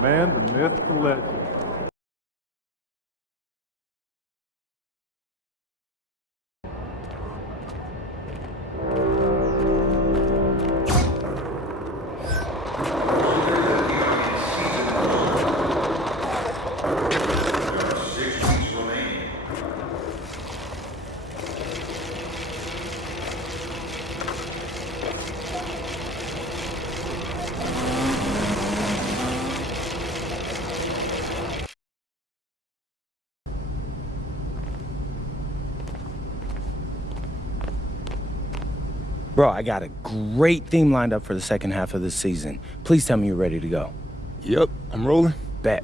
man, the myth, the legend. Bro, I got a great theme lined up for the second half of this season. Please tell me you're ready to go. Yep, I'm rolling. Bet.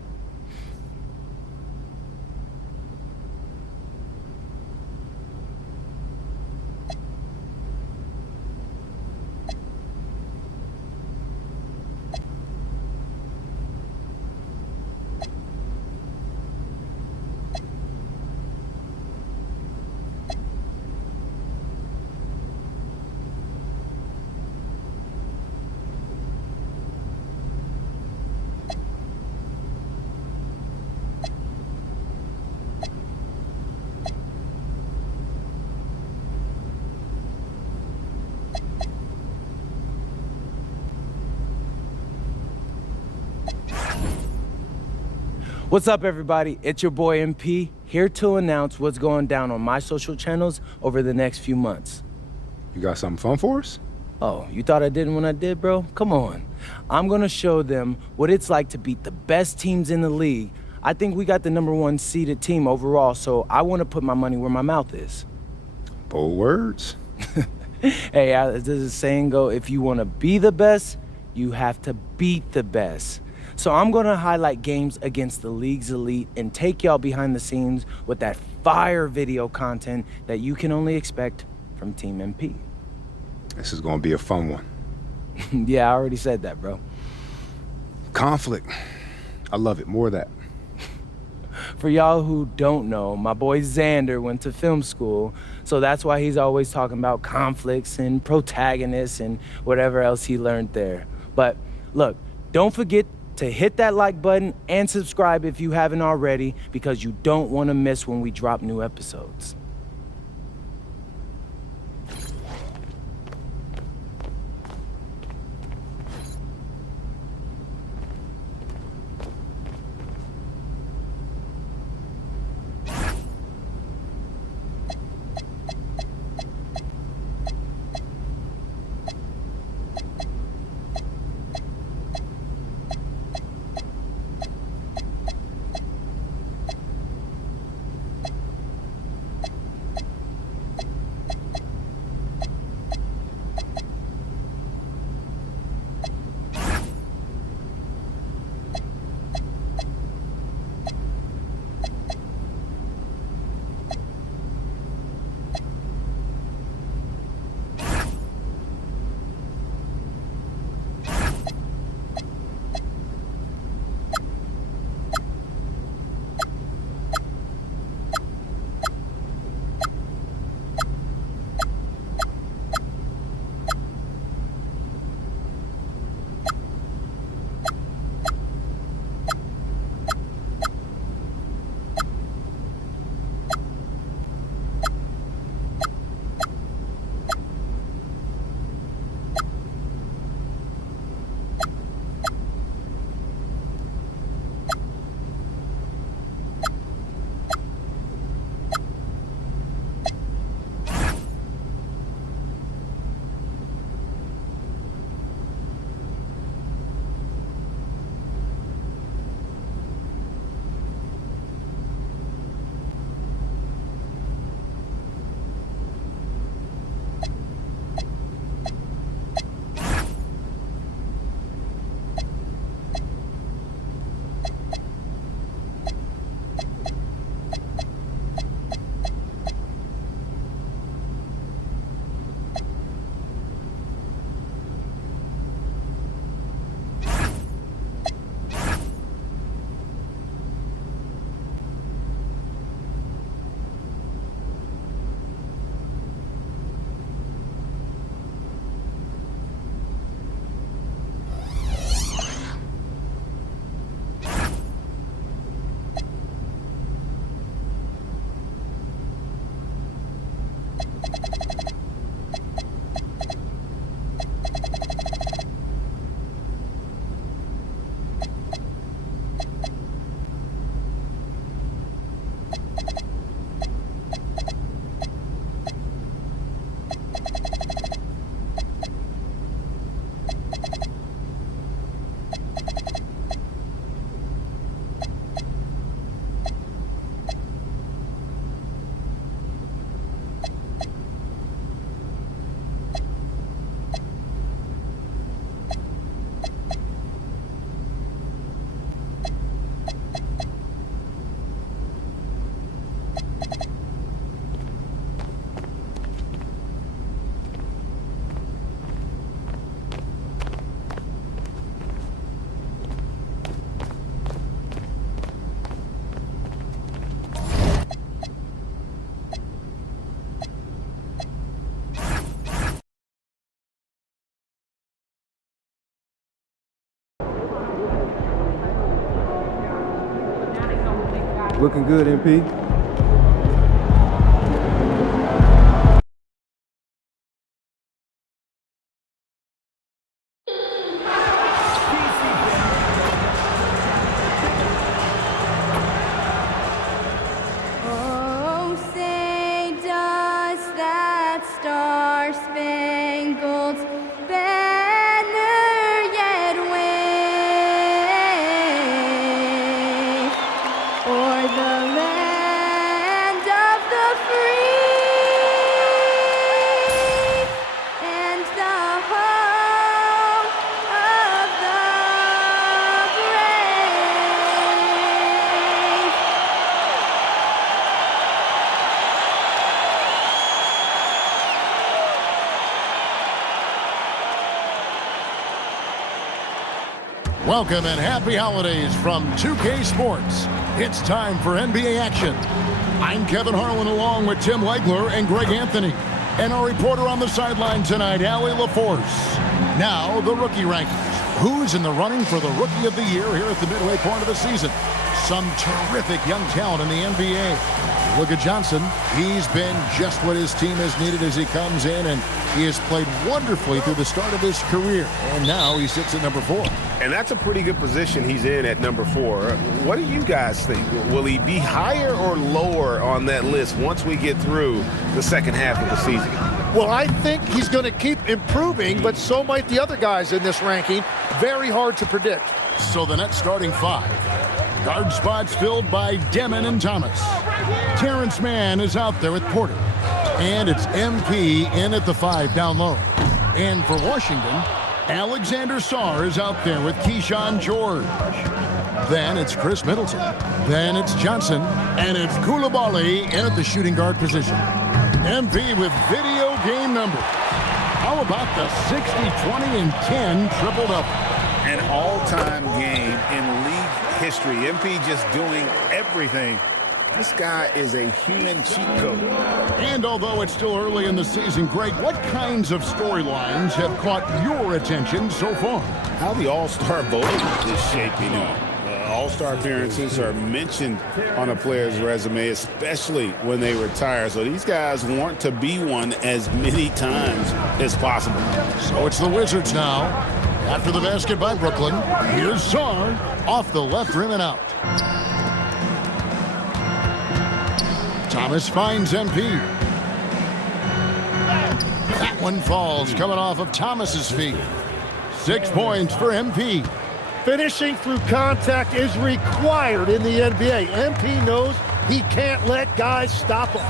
What's up, everybody? It's your boy MP, here to announce what's going down on my social channels over the next few months. You got something fun for us? Oh, you thought I didn't when I did, bro? Come on. I'm gonna show them what it's like to beat the best teams in the league. I think we got the #1 seeded team overall, so I want to put my money where my mouth is. Bold words. Hey, does the saying go, if you want to be the best, you have to beat the best. So I'm going to highlight games against the league's elite and take y'all behind the scenes with that fire video content that you can only expect from Team MP. This is gonna be a fun one. Yeah, I already said that, bro. Conflict. I love it. More of that. For y'all who don't know, my boy Xander went to film school, so that's why he's always talking about conflicts and protagonists and whatever else he learned there. But look, don't forget to hit that like button and subscribe if you haven't already, because you don't want to miss when we drop new episodes. Looking good, MP. Oh, say does that star-spangled banner yet wave o'er the land of the free and the home of the brave? Welcome and happy holidays from 2K Sports. It's time for NBA action. I'm Kevin Harlan along with Tim Legler and Greg Anthony. And our reporter on the sideline tonight, Allie LaForce. Now, the rookie rankings. Who's in the running for the Rookie of the Year here at the midway point of the season? Some terrific young talent in the NBA. Look at Johnson. He's been just what his team has needed as he comes in, and he has played wonderfully through the start of his career. And now he sits at number 4. And that's a pretty good position he's in at number 4. What do you guys think? Will he be higher or lower on that list once we get through the second half of the season? Well, I think he's going to keep improving, but so might the other guys in this ranking. Very hard to predict. So the Nets starting 5. Guard spots filled by Demon and Thomas. Terrence Mann is out there with Porter. And it's MP in at the 5 down low. And for Washington, Alexander Sarr is out there with Keyshawn George. Then it's Chris Middleton. Then it's Johnson. And it's Koulibaly in at the shooting guard position. MP with video game numbers. How about the 60, 20, and 10 triple-double? An all-time game in league history. MP just doing everything. This guy is a human cheat code. And although it's still early in the season, Greg, what kinds of storylines have caught your attention so far? How the All-Star voting is shaping up. All-Star appearances are mentioned on a player's resume, especially when they retire. So these guys want to be one as many times as possible. So it's the Wizards now. After the basket by Brooklyn, here's Sarr off the left rim and out. Thomas finds MP. That one falls, coming off of Thomas's feet. 6 points for MP. Finishing through contact is required in the NBA. MP knows he can't let guys stop him.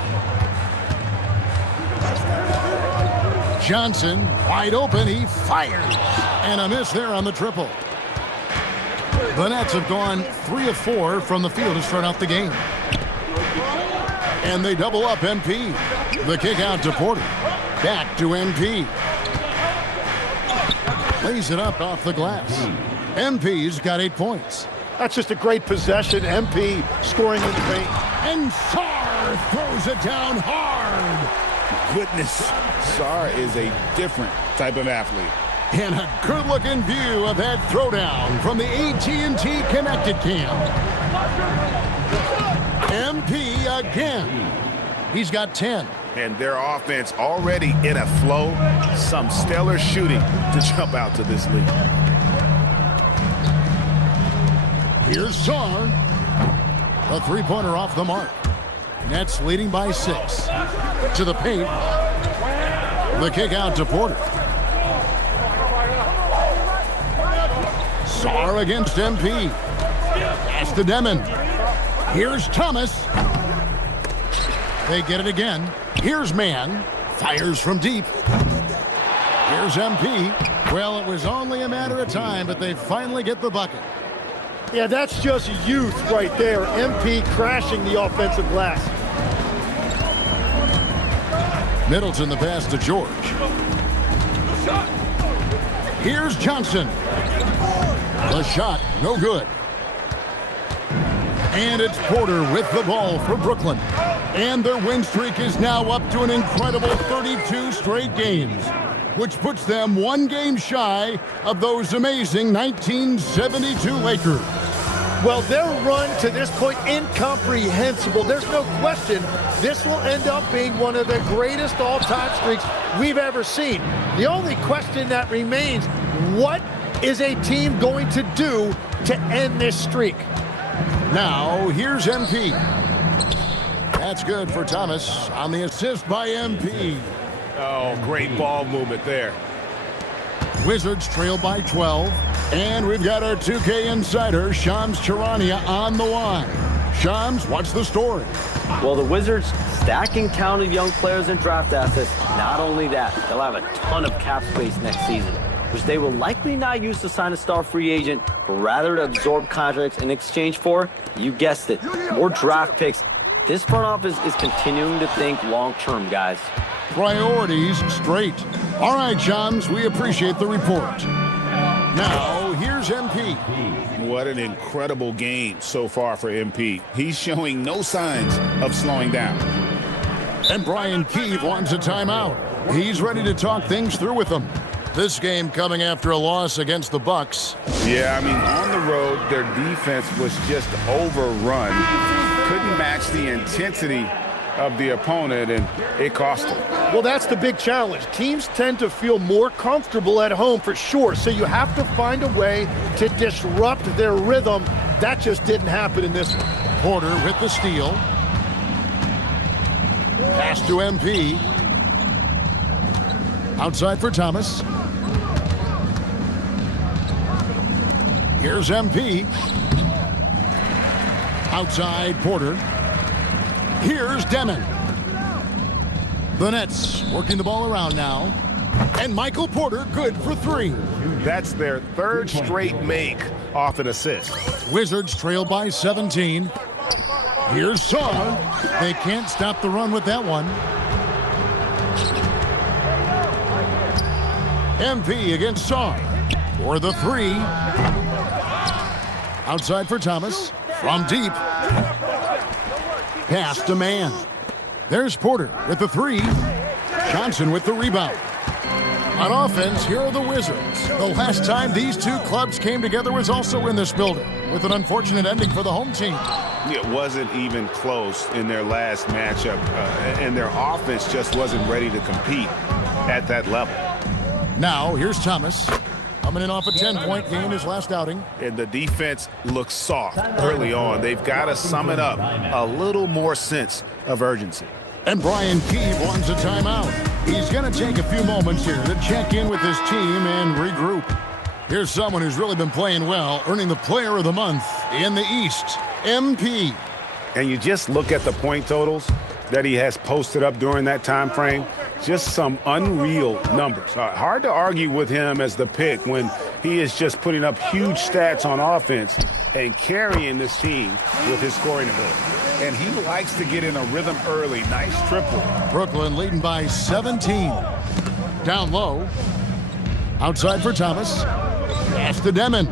Johnson, wide open, he fires. And a miss there on the triple. The Nets have gone 3 of 4 from the field to start out the game. And they double up MP. The kick out to Porter. Back to MP. Lays it up off the glass. MP's got 8 points. That's just a great possession. MP scoring in the paint. And Sarr throws it down hard. Goodness, Sarr is a different type of athlete. And a good-looking view of that throwdown from the AT&T Connected Cam. MP again. He's got 10. And their offense already in a flow. Some stellar shooting to jump out to this lead. Here's Sarr. A three-pointer off the mark. Nets leading by 6. To the paint. The kick out to Porter. Sarr against MP. Pass to Demon. Here's Thomas. They get it again. Here's Mann. Fires from deep. Here's MP. Well, it was only a matter of time, but they finally get the bucket. Yeah, that's just youth right there. MP crashing the offensive glass. Middleton the pass to George. Here's Johnson. The shot, no good. And it's Porter with the ball for Brooklyn. And their win streak is now up to an incredible 32 straight games, which puts them 1 game shy of those amazing 1972 Lakers. Well, their run to this point, incomprehensible. There's no question this will end up being one of the greatest all-time streaks we've ever seen. The only question that remains, what is a team going to do to end this streak? Now, here's MP. That's good for Thomas on the assist by MP. Oh, great ball movement there. Wizards trail by 12. And we've got our 2K insider, Shams Charania, on the line. Shams, what's the story? Well, the Wizards stacking talented young players and draft assets. Not only that, they'll have a ton of cap space next season, which they will likely not use to sign a star free agent, but rather to absorb contracts in exchange for, you guessed it, more draft picks. This front office is continuing to think long-term, guys. Priorities straight. All right, Shams, we appreciate the report. Now, here's MP. What an incredible game so far for MP. He's showing no signs of slowing down. And Brian Keefe wants a timeout. He's ready to talk things through with them. This game coming after a loss against the Bucks. Yeah, I mean, on the road, their defense was just overrun. Couldn't match the intensity of the opponent, and it cost them. Well, that's the big challenge. Teams tend to feel more comfortable at home for sure, so you have to find a way to disrupt their rhythm. That just didn't happen in this one. Porter with the steal. Pass to MP. Outside for Thomas. Here's MP. Outside Porter. Here's Demon. The Nets working the ball around now. And Michael Porter good for three. That's their third straight make off an assist. Wizards trail by 17. Here's Saar. They can't stop the run with that one. MP against Saar for the three. Outside for Thomas. From deep. Pass to man. There's Porter with the three. Johnson with the rebound. On offense, here are the Wizards. The last time these two clubs came together was also in this building, with an unfortunate ending for the home team. It wasn't even close in their last matchup, and their offense just wasn't ready to compete at that level. Now, here's Thomas. Coming in off a 10-point game his last outing. And the defense looks soft early on. They've got to sum it up. A little more sense of urgency. And Brian Keefe wants a timeout. He's going to take a few moments here to check in with his team and regroup. Here's someone who's really been playing well, earning the Player of the Month in the East, MP. And you just look at the point totals that he has posted up during that time frame. Just some unreal numbers. Hard to argue with him as the pick when he is just putting up huge stats on offense and carrying this team with his scoring ability. And he likes to get in a rhythm early. Nice triple. Brooklyn leading by 17. Down low. Outside for Thomas. Pass to Demon.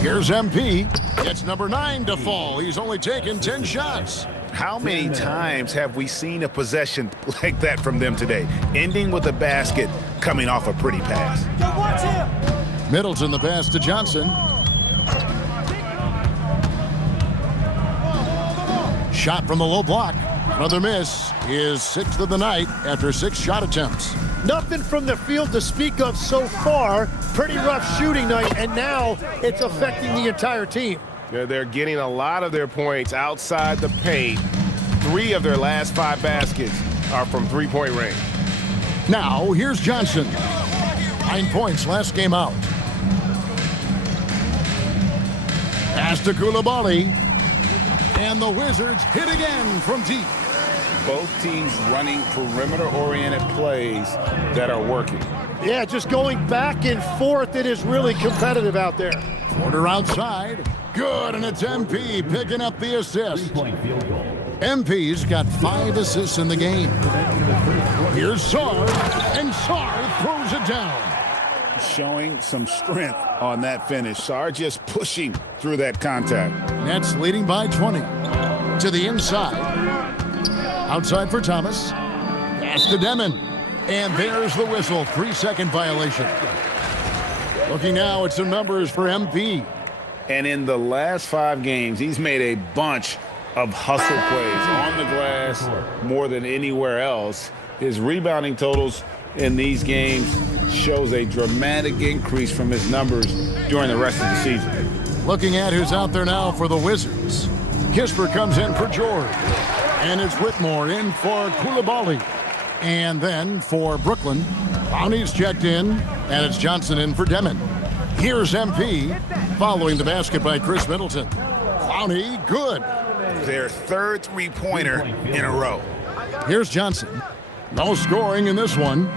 Here's MP. Gets number 9 to fall. He's only taken 10 shots. How many times have we seen a possession like that from them today? Ending with a basket, coming off a pretty pass. Middleton the pass to Johnson. Shot from the low block. Another miss. His 6th of the night after 6 shot attempts. Nothing from the field to speak of so far. Pretty rough shooting night, and now it's affecting the entire team. They're getting a lot of their points outside the paint. 3 of their last 5 baskets are from three-point range. Now, here's Johnson. 9 points last game out. Pass to Coulibaly. And the Wizards hit again from deep. Both teams running perimeter-oriented plays that are working. Yeah, just going back and forth. It is really competitive out there. Porter outside. Good, and it's MP picking up the assist. MP's got 5 assists in the game. Here's Saar, and Saar throws it down. Showing some strength on that finish. Saar just pushing through that contact. Nets leading by 20. To the inside. Outside for Thomas. Pass to Demon. And there's the whistle. 3-second violation. Looking now at some numbers for MP. And in the last 5 games, he's made a bunch of hustle plays on the glass more than anywhere else. His rebounding totals in these games shows a dramatic increase from his numbers during the rest of the season. Looking at who's out there now for the Wizards. Kisper comes in for George. And it's Whitmore in for Koulibaly. And then for Brooklyn, Clowney's checked in, and it's Johnson in for Demon. Here's MP, following the basket by Chris Middleton. Clowney, good. Their 3rd three-pointer in a row. Here's Johnson. No scoring in this one.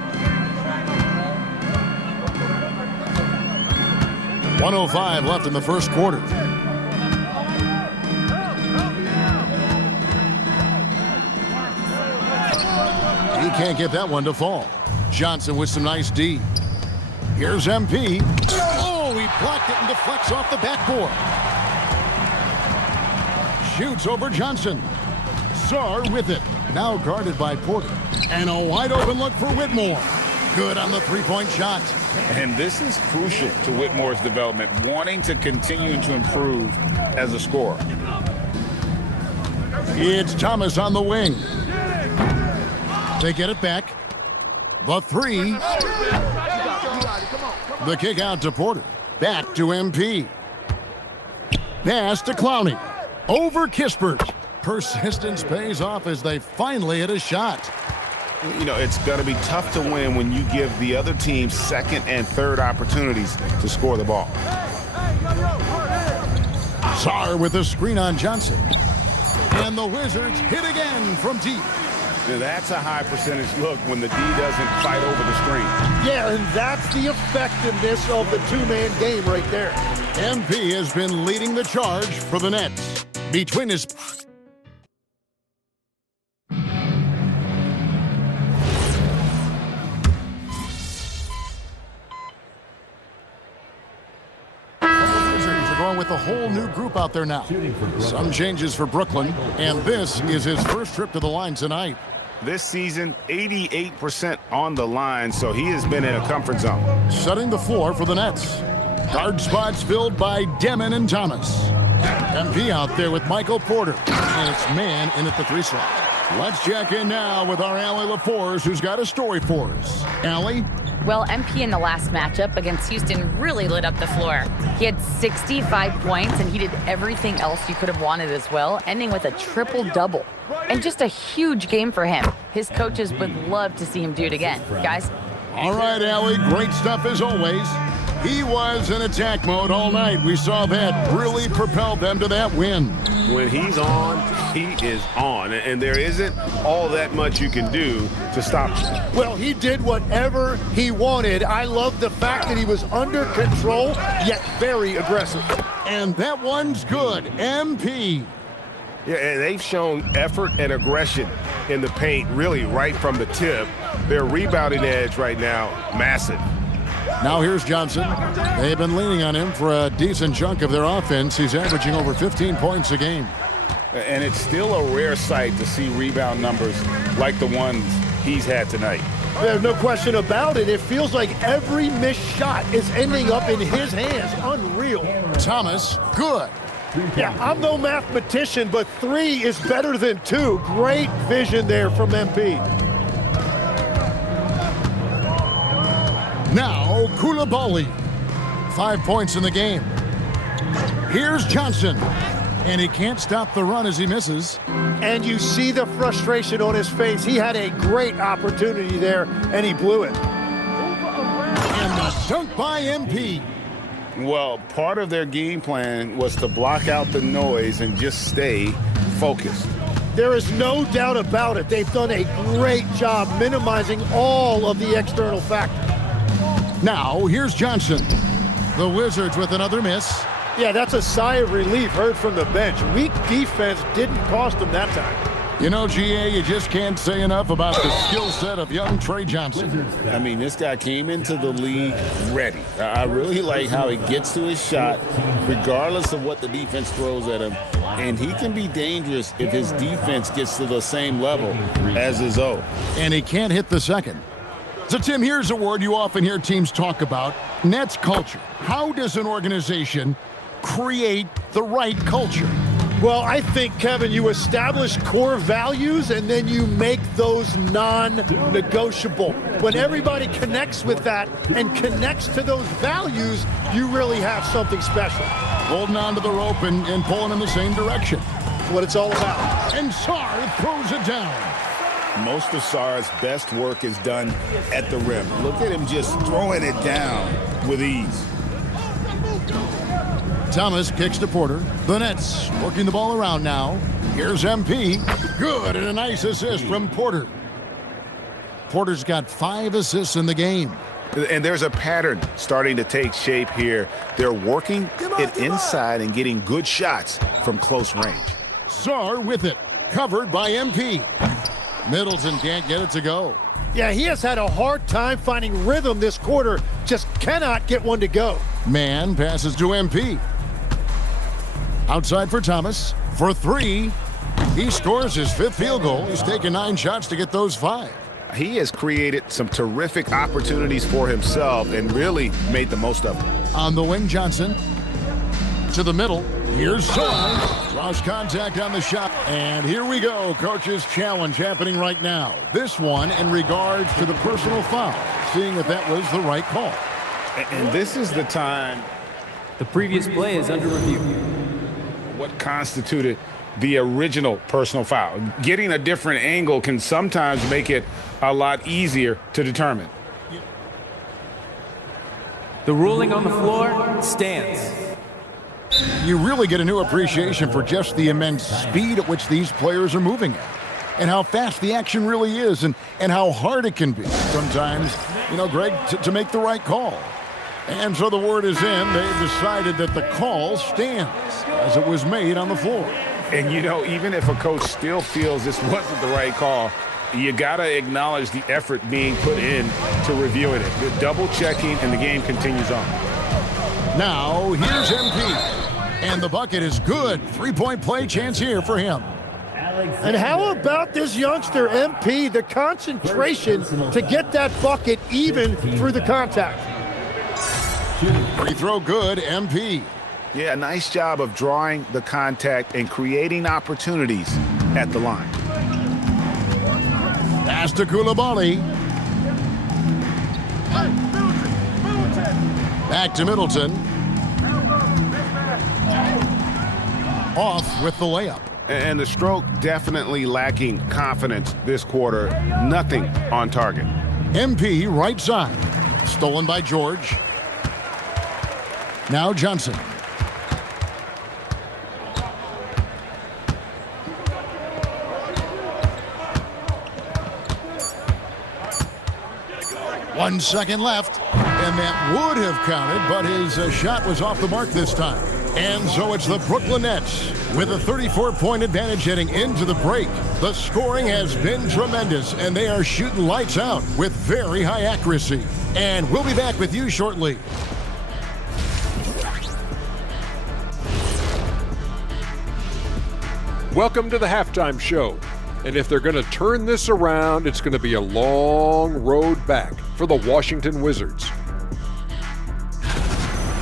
1:05 left in the first quarter. He can't get that one to fall. Johnson with some nice D. Here's MP. Oh, he blocked it and deflects off the backboard. Shoots over Johnson. Sarr with it. Now guarded by Porter. And a wide open look for Whitmore. Good on the three-point shot. And this is crucial to Whitmore's development, wanting to continue to improve as a scorer. It's Thomas on the wing. They get it back. The three. The kick out to Porter. Back to MP. Pass to Clowney. Over Kispert. Persistence pays off as they finally hit a shot. You know, it's going to be tough to win when you give the other team 2nd and 3rd opportunities to score the ball. Sarr with a screen on Johnson. And the Wizards hit again from deep. Now that's a high percentage look when the D doesn't fight over the screen. Yeah, and that's the effectiveness of the two-man game right there. MP has been leading the charge for the Nets. Between his... With a whole new group out there now. Some changes for Brooklyn, and this is his first trip to the line tonight. This season, 88% on the line, so he has been in a comfort zone. Setting the floor for the Nets. Guard spots filled by Demon and Thomas. MP out there with Michael Porter, and it's man in at the 3 slot. Let's check in now with our Allie LaForce, who's got a story for us. Allie? Well, MP in the last matchup against Houston really lit up the floor. He had 65 points, and he did everything else you could have wanted as well, ending with a triple-double. And just a huge game for him. His coaches would love to see him do it again. Guys? All right, Allie, great stuff as always. He was in attack mode all night. We saw that really propelled them to that win. When he's on, he is on, and there isn't all that much you can do to stop him. Well, he did whatever he wanted. I love the fact that he was under control, yet very aggressive. And that one's good. MP. Yeah, and they've shown effort and aggression in the paint, really right from the tip. Their rebounding edge right now, massive. Now here's Johnson. They've been leaning on him for a decent chunk of their offense. He's averaging over 15 points a game. And it's still a rare sight to see rebound numbers like the ones he's had tonight. There's no question about it. It feels like every missed shot is ending up in his hands. Unreal. Thomas, good. Yeah, I'm no mathematician, but 3 is better than 2. Great vision there from MP. Now, Koulibaly. 5 points in the game. Here's Johnson. And he can't stop the run as he misses. And you see the frustration on his face. He had a great opportunity there, and he blew it. And the dunk by MP. Well, part of their game plan was to block out the noise and just stay focused. There is no doubt about it. They've done a great job minimizing all of the external factors. Now, here's Johnson. The Wizards with another miss. Yeah, that's a sigh of relief heard from the bench. Weak defense didn't cost them that time. You know, GA, you just can't say enough about the skill set of young Trey Johnson. I mean, this guy came into the league ready. I really like how he gets to his shot, regardless of what the defense throws at him. And he can be dangerous if his defense gets to the same level as his own. And he can't hit the second. So, Tim, here's a word you often hear teams talk about. Nets culture. How does an organization create the right culture? Well, I think, Kevin, you establish core values and then you make those non-negotiable. When everybody connects with that and connects to those values, you really have something special. Holding on to the rope and pulling in the same direction. That's what it's all about. And Sarr throws it down. Most of Sarr's best work is done at the rim. Look at him just throwing it down with ease. Thomas kicks to Porter. The Nets working the ball around now. Here's MP. Good, and a nice assist from Porter. Porter's got 5 assists in the game. And there's a pattern starting to take shape here. They're working it inside and getting good shots from close range. Sarr with it. Covered by MP. Middleton can't get it to go. Yeah, he has had a hard time finding rhythm this quarter. Just cannot get one to go. Man passes to MP. Outside for Thomas. For 3. He scores his 5th field goal. He's taken 9 shots to get those 5. He has created some terrific opportunities for himself and really made the most of them. On the wing, Johnson. To the middle. Here's Sarr. Draws contact on the shot. And here we go. Coach's challenge happening right now. This one in regards to the personal foul. Seeing that that was the right call. And this is the time. The previous play is under review. What constituted the original personal foul? Getting a different angle can sometimes make it a lot easier to determine. The ruling on the floor stands. You really get a new appreciation for just the immense speed at which these players are moving at. And how fast the action really is and how hard it can be sometimes, Greg, to make the right call. And so the word is in. They've decided that the call stands as it was made on the floor. And, even if a coach still feels this wasn't the right call, you got to acknowledge the effort being put in to reviewing it. The double checking, and the game continues on. Now, here's MP. And the bucket is good. 3-point play chance here for him. And how about this youngster, MP, the concentration to get that bucket even through the contact? Free throw good, MP. Yeah, nice job of drawing the contact and creating opportunities at the line. Pass to Koulibaly. Back to Middleton. Off with the layup. And the stroke definitely lacking confidence this quarter. Nothing on target. MP right side. Stolen by George. Now Johnson. One second left, and that would have counted, but his shot was off the mark this time. And so it's the Brooklyn Nets with a 34-point advantage heading into the break. The scoring has been tremendous, and they are shooting lights out with very high accuracy. And we'll be back with you shortly. Welcome to the halftime show. And if they're going to turn this around, it's going to be a long road back for the Washington Wizards.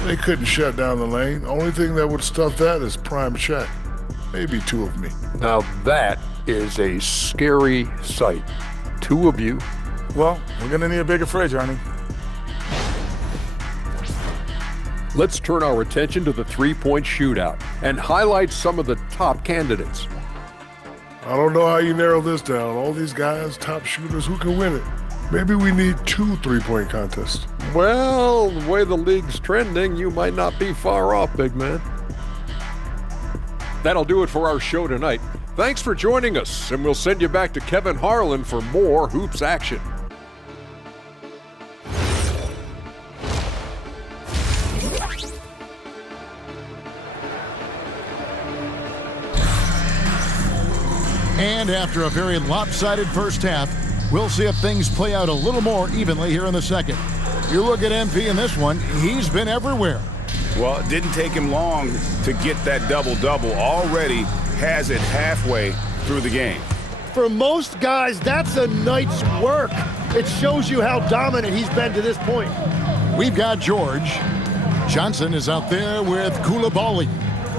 They couldn't shut down the lane. Only thing that would stuff that is prime check. Maybe 2 of me. Now that is a scary sight. 2 of you. Well, we're going to need a bigger fridge, Arnie. Let's turn our attention to the three-point shootout and highlight some of the top candidates. I don't know how you narrow this down. All these guys, top shooters, who can win it? Maybe we need 2 3-point contests. Well, the way the league's trending, you might not be far off, big man. That'll do it for our show tonight. Thanks for joining us, and we'll send you back to Kevin Harlan for more hoops action. And after a very lopsided first half, we'll see if things play out a little more evenly here in the second. You look at MP in this one, he's been everywhere. Well, it didn't take him long to get that double-double. Already has it halfway through the game. For most guys, that's a night's work. It shows you how dominant he's been to this point. We've got George. Johnson is out there with Koulibaly.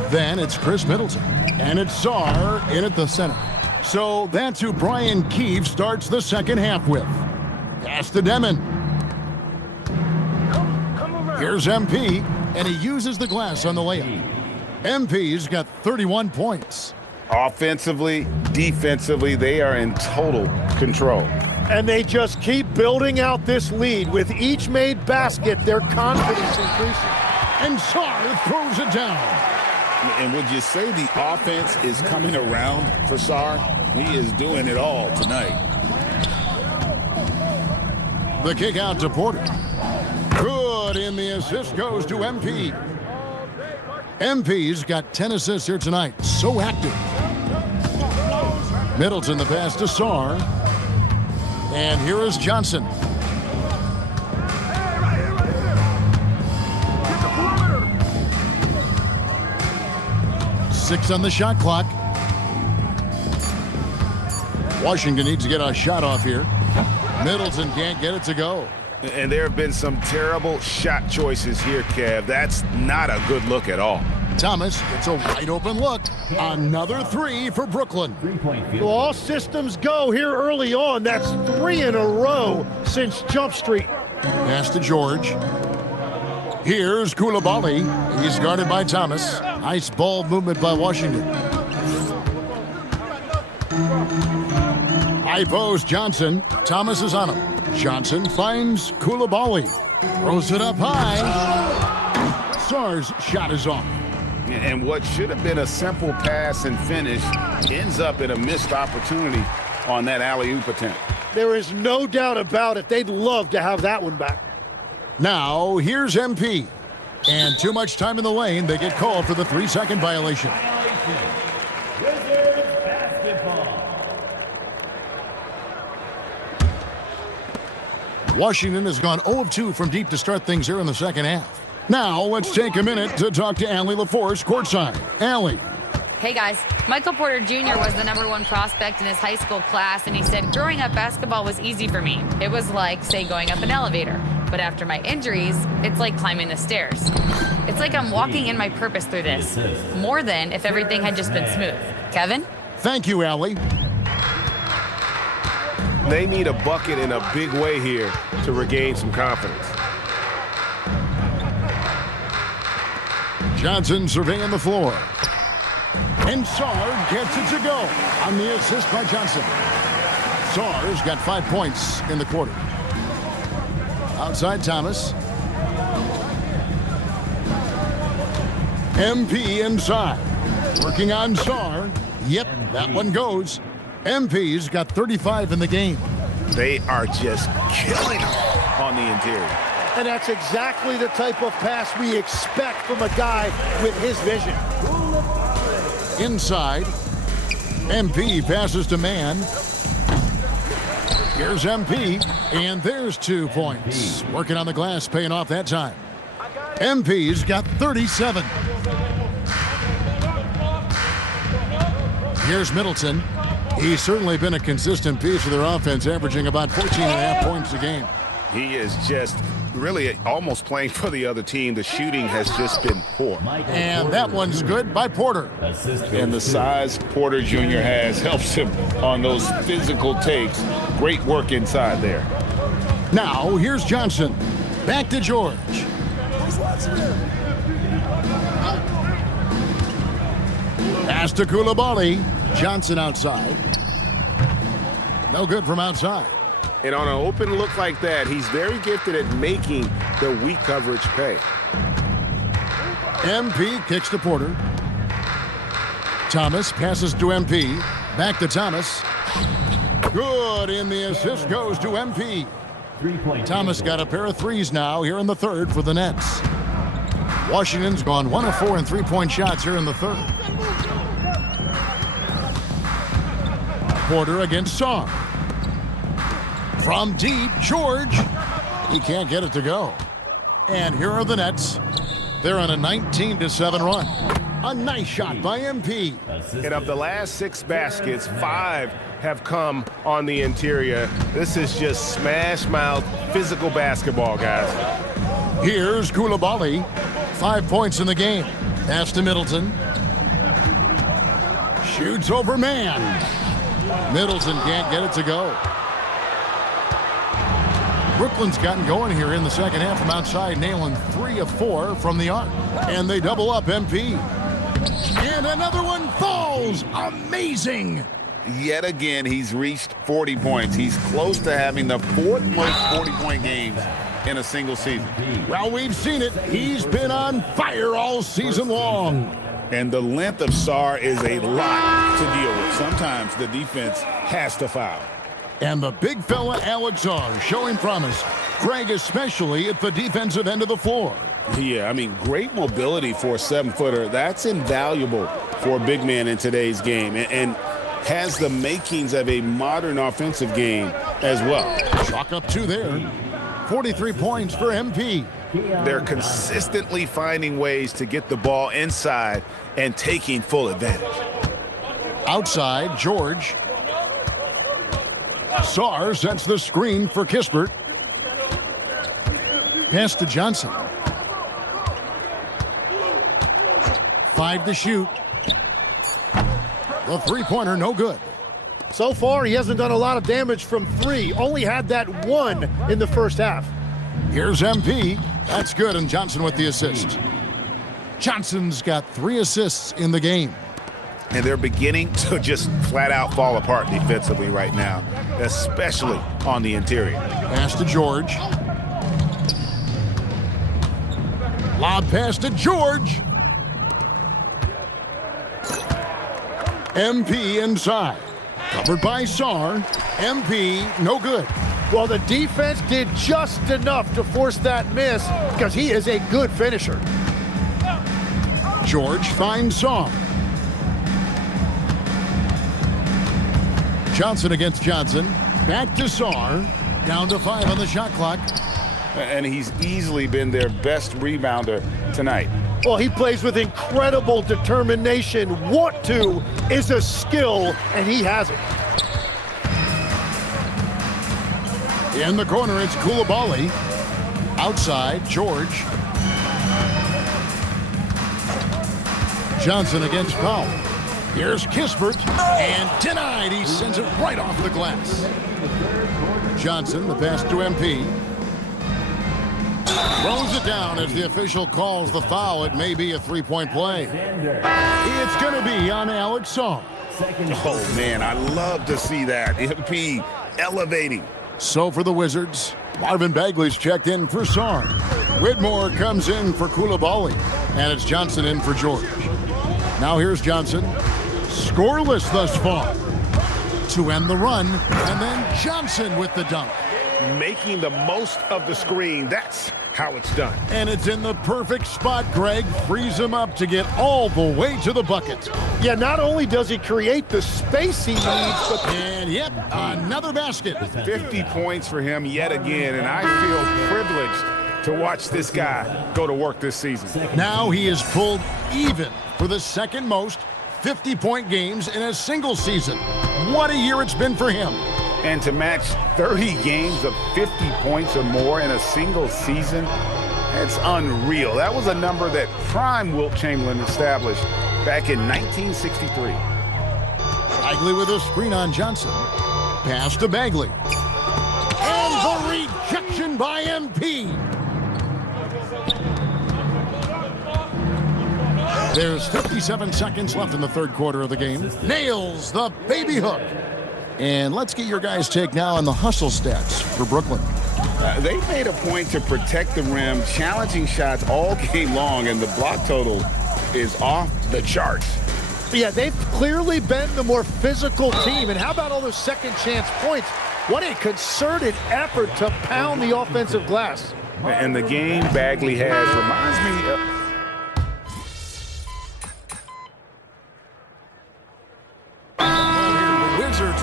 Then it's Chris Middleton. And it's Sarr in at the center. So that's who Brian Keefe starts the second half with. Pass to Demon. Here's MP, and he uses the glass on the layup. MP's got 31 points. Offensively, defensively, they are in total control. And they just keep building out this lead. With each made basket, their confidence increases. And Sarr throws it down. And would you say the offense is coming around for Sarr? He is doing it all tonight. The kick out to Porter. Good, and the assist goes to MP. MP's got 10 assists here tonight. So active. Middleton the pass to Sarr. And here is Johnson. Six on the shot clock. Washington needs to get a shot off here. Middleton can't get it to go. And there have been some terrible shot choices here, Kev. That's not a good look at all. Thomas gets a wide open look. Another three for Brooklyn. Well, all systems go here early on. That's 3 in a row since Jump Street. Pass to George. Here's Koulibaly. He's guarded by Thomas. Nice ball movement by Washington. High post Johnson. Thomas is on him. Johnson finds Koulibaly. Throws it up high. Sarr's shot is off. And what should have been a simple pass and finish ends up in a missed opportunity on that alley-oop attempt. There is no doubt about it. They'd love to have that one back. Now, here's MP. And too much time in the lane. They get called for the 3-second violation. Washington has gone 0 of 2 from deep to start things here in the second half. Now, let's take a minute to talk to Allie LaForce courtside. Allie. Hey guys, Michael Porter Jr. was the #1 prospect in his high school class, and he said, growing up, basketball was easy for me. It was like, say, going up an elevator. But after my injuries, it's like climbing the stairs. It's like I'm walking in my purpose through this, more than if everything had just been smooth. Kevin? Thank you, Allie. They need a bucket in a big way here to regain some confidence. Johnson surveying the floor. And Sarr gets it to go on the assist by Johnson. Sarr's got 5 points in the quarter. Outside Thomas. MP inside. Working on Sarr. Yep, that one goes. MP's got 35 in the game. They are just killing them on the interior. And that's exactly the type of pass we expect from a guy with his vision. Inside. MP passes to Man. Here's MP, and there's 2 points. Working on the glass, paying off that time. MP's got 37. Here's Middleton. He's certainly been a consistent piece of their offense, averaging about 14.5 points a game. He is just really almost playing for the other team. The shooting has just been poor. And that one's good by Porter. And the size Porter Jr. has helps him on those physical takes. Great work inside there. Now, here's Johnson. Back to George. Pass to Koulibaly. Johnson outside. No good from outside. And on an open look like that, he's very gifted at making the weak coverage pay. MP kicks to Porter. Thomas passes to MP. Back to Thomas. Good, and the assist goes to MP. Thomas got a pair of threes now here in the third for the Nets. Washington's gone 1 of 4 in three-point shots here in the third. Porter against Sarr. From deep, George. He can't get it to go. And here are the Nets. They're on a 19-7 run. A nice shot by MP. And of the last 6 baskets, 5 have come on the interior. This is just smash-mouth physical basketball, guys. Here's Koulibaly. 5 points in the game. Pass to Middleton. Shoots over man. Middleton can't get it to go. Brooklyn's gotten going here in the second half from outside, nailing 3 of 4 from the arc. And they double up MP. And another one falls. Amazing. Yet again, he's reached 40 points. He's close to having the 4th most 40-point games in a single season. Well, we've seen it. He's been on fire all season long. And the length of Sarr is a lot to deal with. Sometimes the defense has to foul. And the big fella, Alex Sarr, showing promise. Greg, especially at the defensive end of the floor. Yeah, I mean, great mobility for a 7-footer. That's invaluable for a big man in today's game. And has the makings of a modern offensive game as well. Chalk up 2 there. 43 points for MP. They're consistently finding ways to get the ball inside and taking full advantage. Outside, George. Sarr sets the screen for Kispert. Pass to Johnson. 5 to shoot. The three-pointer no good. So far, he hasn't done a lot of damage from 3. Only had that 1 in the first half. Here's MP. That's good, and Johnson with the assist. Johnson's got 3 assists in the game. And they're beginning to just flat out fall apart defensively right now, especially on the interior. Pass to George. Lob pass to George. MP inside. Covered by Sarr. MP no good. Well, the defense did just enough to force that miss because he is a good finisher. George finds Sarr. Johnson against Johnson. Back to Sarr. Down to 5 on the shot clock. And he's easily been their best rebounder tonight. Well, he plays with incredible determination. Want to is a skill, and he has it. In the corner, it's Koulibaly. Outside, George. Johnson against Powell. Here's Kispert, and denied. He sends it right off the glass. Johnson, the pass to MP. Throws it down as the official calls the foul. It may be a three-point play. It's going to be on Alex Sarr. Oh, man, I love to see that. MP elevating. So for the Wizards, Marvin Bagley's checked in for Sarr. Whitmore comes in for Koulibaly, and it's Johnson in for George. Now here's Johnson. Scoreless thus far. To end the run, and then Johnson with the dunk. Making the most of the screen. That's how it's done. And it's in the perfect spot. Greg frees him up to get all the way to the bucket. Yeah, not only does he create the space he needs, but... And yep, another basket. 50 points for him yet again, and I feel privileged to watch this guy go to work this season. Now he is pulled even for the second most 50-point games in a single season. What a year it's been for him. And to match 30 games of 50 points or more in a single season, it's unreal. That was a number that prime Wilt Chamberlain established back in 1963. Bagley with a screen on Johnson. Pass to Bagley. And the rejection by MP. There's 57 seconds left in the third quarter of the game. Nails the baby hook. And let's get your guys' take now on the hustle stats for Brooklyn. They made a point to protect the rim, challenging shots all game long, and the block total is off the charts. Yeah, they've clearly been the more physical team. And how about all those second chance points? What a concerted effort to pound the offensive glass. And the game Bagley has reminds me of...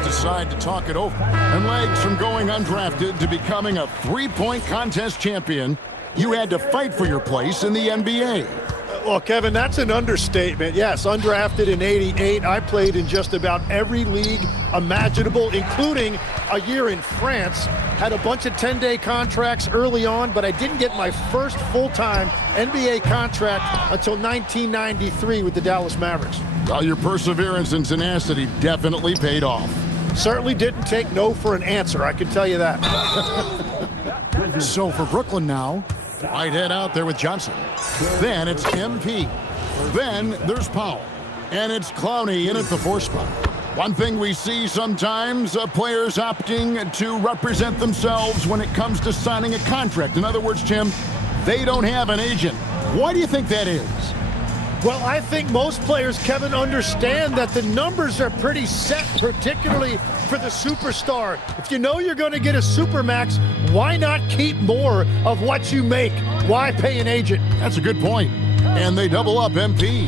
Decide to talk it over, and legs from going undrafted to becoming a three-point contest champion, you had to fight for your place in the NBA. Well, Kevin, that's an understatement. Yes, undrafted in '88. I played in just about every league imaginable, including a year in France. Had a bunch of 10-day contracts early on, but I didn't get my first full-time NBA contract until 1993 with the Dallas Mavericks. Well, your perseverance and tenacity definitely paid off. Certainly didn't take no for an answer, I can tell you that. So for Brooklyn now, Whitehead out there with Johnson. Then it's MP. Then there's Powell. And it's Clowney in at the 4 spot. One thing we see sometimes, players opting to represent themselves when it comes to signing a contract. In other words, Tim, they don't have an agent. Why do you think that is? Well, I think most players, Kevin, understand that the numbers are pretty set, particularly for the superstar. If you know you're going to get a supermax, why not keep more of what you make? Why pay an agent? That's a good point. And they double up MP.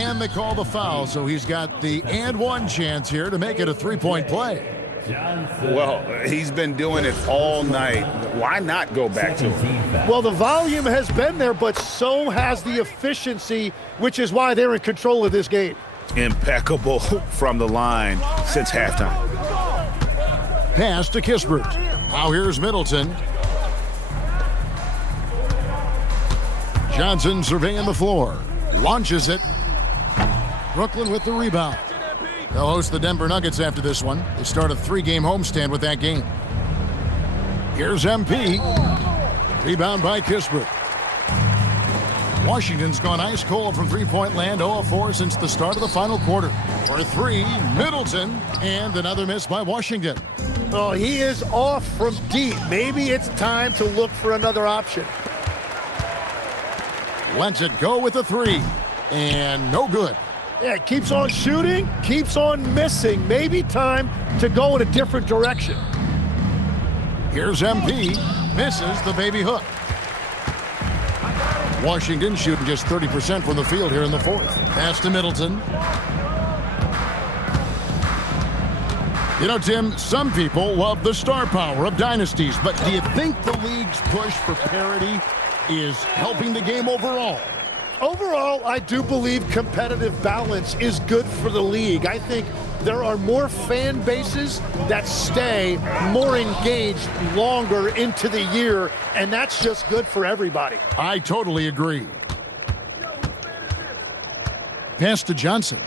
And they call the foul, so he's got the and one chance here to make it a 3-point play. Well, he's been doing it all night. Why not go back to him? Well, the volume has been there, but so has the efficiency, which is why they're in control of this game. Impeccable from the line since halftime. Pass to Kispert. Now here's Middleton. Johnson surveying the floor. Launches it. Brooklyn with the rebound. They'll host the Denver Nuggets after this one. They start a 3-game homestand with that game. Here's MP. Rebound by Kispert. Washington's gone ice cold from three-point land, 0 of 4 since the start of the final quarter. For 3, Middleton, and another miss by Washington. Oh, he is off from deep. Maybe it's time to look for another option. Lets it go with a 3, and no good. Yeah, keeps on shooting, keeps on missing. Maybe time to go in a different direction. Here's MP, misses the baby hook. Washington shooting just 30% from the field here in the 4th. Pass to Middleton. You know, Tim, some people love the star power of dynasties, but do you think the league's push for parity is helping the game overall? Overall, I do believe competitive balance is good for the league. I think there are more fan bases that stay more engaged longer into the year, and that's just good for everybody. I totally agree. Pass to Johnson.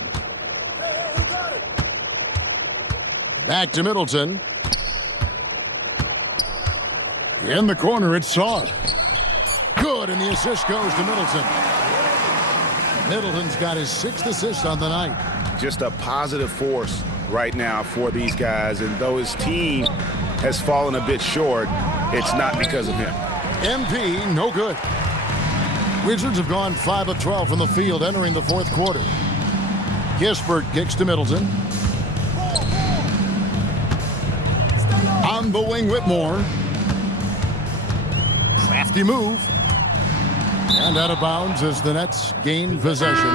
Back to Middleton. In the corner, it's Saar. Good, and the assist goes to Middleton. Middleton's got his 6th assist on the night. Just a positive force right now for these guys, and though his team has fallen a bit short, it's not because of him. MP, no good. Wizards have gone 5 of 12 from the field entering the 4th quarter. Kispert kicks to Middleton. On the wing, Whitmore. Crafty move. And out of bounds as the Nets gain possession.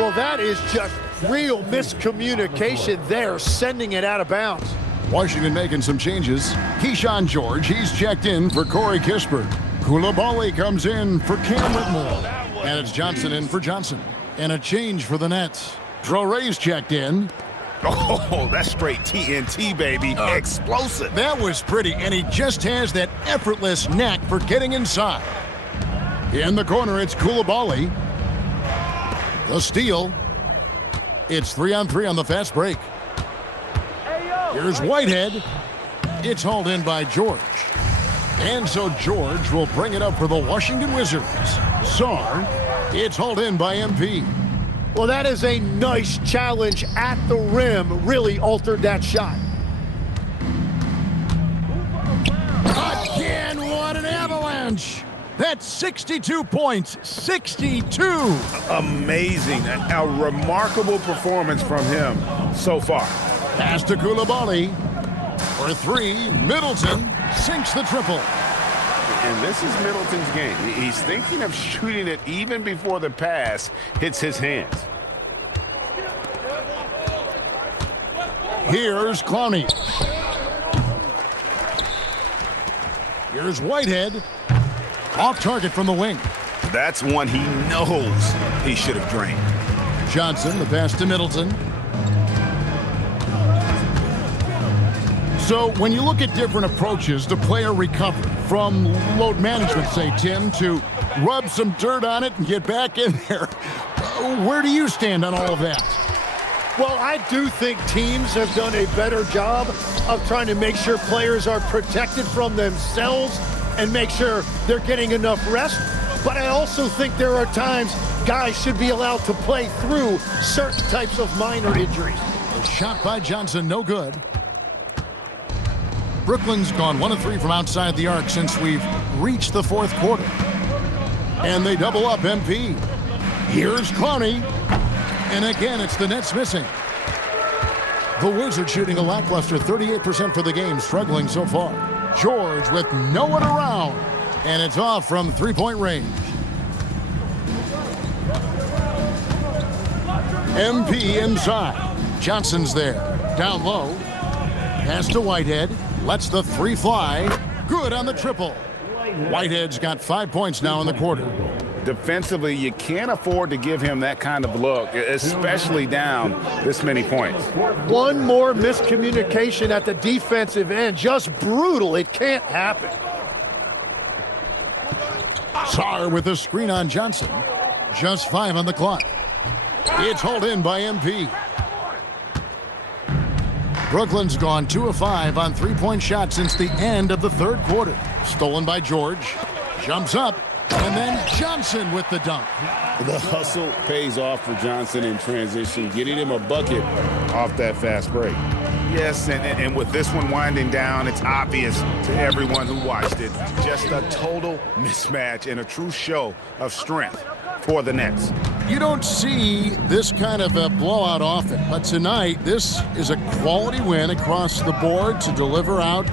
Well, that is just real miscommunication there, sending it out of bounds. Washington making some changes. Keyshawn George, he's checked in for Corey Kispert. Koulibaly comes in for Cam Whitmore. And it's Johnson in for Johnson. And a change for the Nets. Traore's checked in. Oh, that's straight TNT, baby. Explosive. That was pretty, and he just has that effortless knack for getting inside. In the corner, it's Koulibaly. The steal. It's 3-on-3 on the fast break. Here's Whitehead. It's hauled in by George. And so George will bring it up for the Washington Wizards. Saar. It's hauled in by MP. Well, that is a nice challenge at the rim. Really altered that shot. Again, what an avalanche. That's 62 points. 62. Amazing. A remarkable performance from him so far. Pass to Koulibaly. For 3, Middleton sinks the triple. And this is Middleton's game. He's thinking of shooting it even before the pass hits his hands. Here's Clowney. Here's Whitehead. Off target from the wing. That's one he knows he should have drained. Johnson, the pass to Middleton. So when you look at different approaches to player recovery, from load management, say, Tim, to rub some dirt on it and get back in there, where do you stand on all of that? Well, I do think teams have done a better job of trying to make sure players are protected from themselves and make sure they're getting enough rest. But I also think there are times guys should be allowed to play through certain types of minor injuries. A shot by Johnson, no good. Brooklyn's gone 1 of 3 from outside the arc since we've reached the fourth quarter. And they double up MP. Here's Clowney. And again, it's the Nets missing. The Wizards shooting a lackluster 38% for the game, struggling so far. George with no one around. And it's off from three-point range. MP inside. Johnson's there. Down low. Pass to Whitehead. Lets the three fly. Good on the triple. Whitehead's got 5 points now in the quarter. Defensively, you can't afford to give him that kind of look, especially down this many points. One more miscommunication at the defensive end. Just brutal. It can't happen. Sarr with a screen on Johnson. Just 5 on the clock. It's hauled in by MP. Brooklyn's gone 2 of 5 on three-point shots since the end of the third quarter. Stolen by George. Jumps up. And then Johnson with the dunk. The hustle pays off for Johnson in transition, getting him a bucket off that fast break. Yes, and with this one winding down, it's obvious to everyone who watched it. Just a total mismatch and a true show of strength for the Nets. You don't see this kind of a blowout often, but tonight this is a quality win across the board to deliver out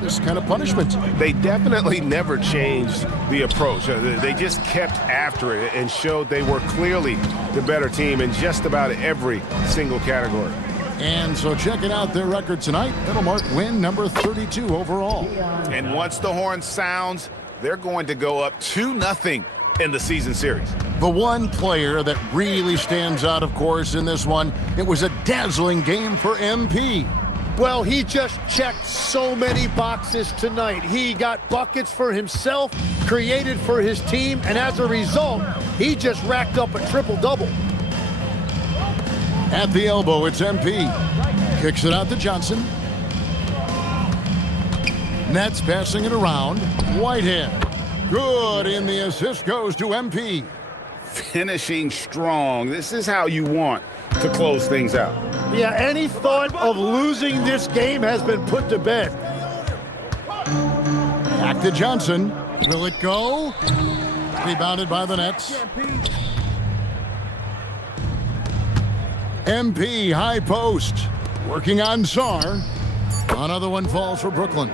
this kind of punishment. They definitely never changed the approach. They just kept after it and showed they were clearly the better team in just about every single category. And so checking out their record tonight, that'll mark win number 32 overall. And once the horn sounds, they're going to go up 2-0 in the season series. The one player that really stands out, of course, in this one, it was a dazzling game for MP. Well, he just checked so many boxes tonight. He got buckets for himself, created for his team, and as a result, he just racked up a triple-double. At the elbow, it's MP. Kicks it out to Johnson. Nets passing it around. Whitehead. Good, and the assist goes to MP. Finishing strong. This is how you want to close things out. Yeah, any thought of losing this game has been put to bed. Back to Johnson. Will it go? Rebounded by the Nets. MP, high post. Working on Sarr. Another one falls for Brooklyn.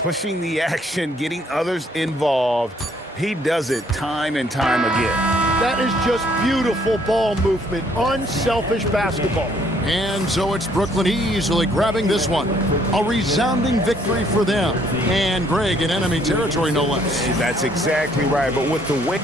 Pushing the action, getting others involved. He does it time and time again. That is just beautiful ball movement, unselfish basketball. And so it's Brooklyn easily grabbing this one. A resounding victory for them. And Greg in enemy territory, no less. That's exactly right. But with the way